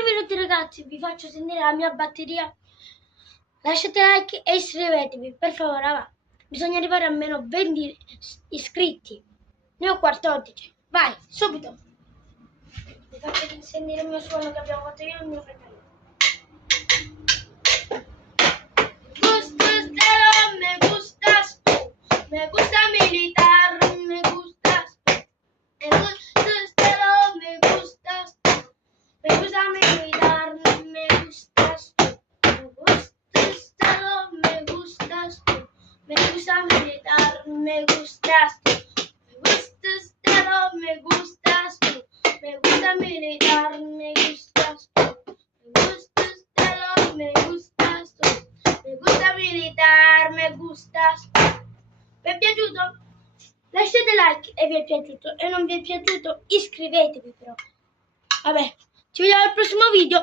9 minuti ragazzi, vi faccio sentire la mia batteria. Lasciate like e iscrivetevi, per favore, va. Bisogna arrivare a almeno 20 iscritti. Ne ho 14. Vai, subito. Vi faccio sentire il mio suono che abbiamo fatto io e il mio fratello. Me gustas tú, me gusta militar, me gustas tú. Me gustas tú, me gusta militar, me gustas tú. Me gustas tú, me gusta militar, me gustas tú. Me gustas tú, me gusta militar, me gustas tú. Me gustas tú, me gusta militar, me gustas tú. Vi è piaciuto? Lasciate like e vi è piaciuto, e non vi è piaciuto iscrivetevi però. Vabbè, ci vediamo al prossimo video.